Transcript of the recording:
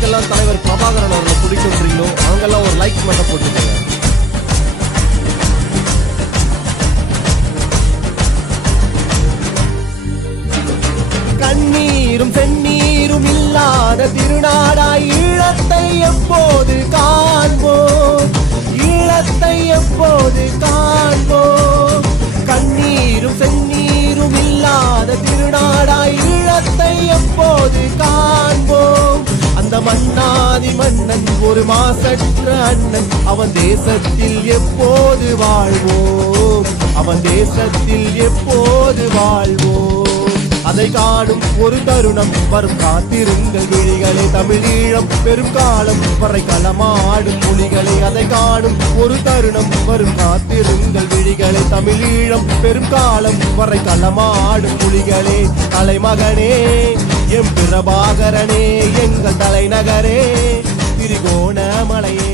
யாருக்கெல்லாம் தலைவர் பிரபாகரன் அவர்களை பிடிக்கின்றீங்களோ அவங்கெல்லாம் ஒரு லைக் மட்டும் போட்டுக்கோங்க. கண்ணீரும் செந்நீரும் இல்லாத திருநாடாய் ஈழத்தை எப்போது காண்போம், ஈழத்தை எப்போது காண்போம். கண்ணீரும் செந்நீரும் இல்லாத திருநாடாய் ஈழத்தை எப்போது காண்போம். அந்த மன்னாதி மன்னன் ஒரு மாசற்ற அண்ணன், அவன் தேசத்தில் எப்போது வாழ்வோம், அவன் தேசத்தில் எப்போது வாழ்வோம். அதை காணும் ஒரு தருணம் வரும், காத்திருங்கள் விழிகளே. தமிழீழம் பெரும் காலம் வரை களமாடும் மொழிகளை. அதை காணும் ஒரு தருணம் வரும், காத்திருங்கள் விழிகளே. தமிழீழம் பெரும் காலம் வரை களமாடும் மொழிகளே. தலைமகனே எம் பிரபாகரனே, எங்கள் தலைநகரே, திரிகோணமலையே.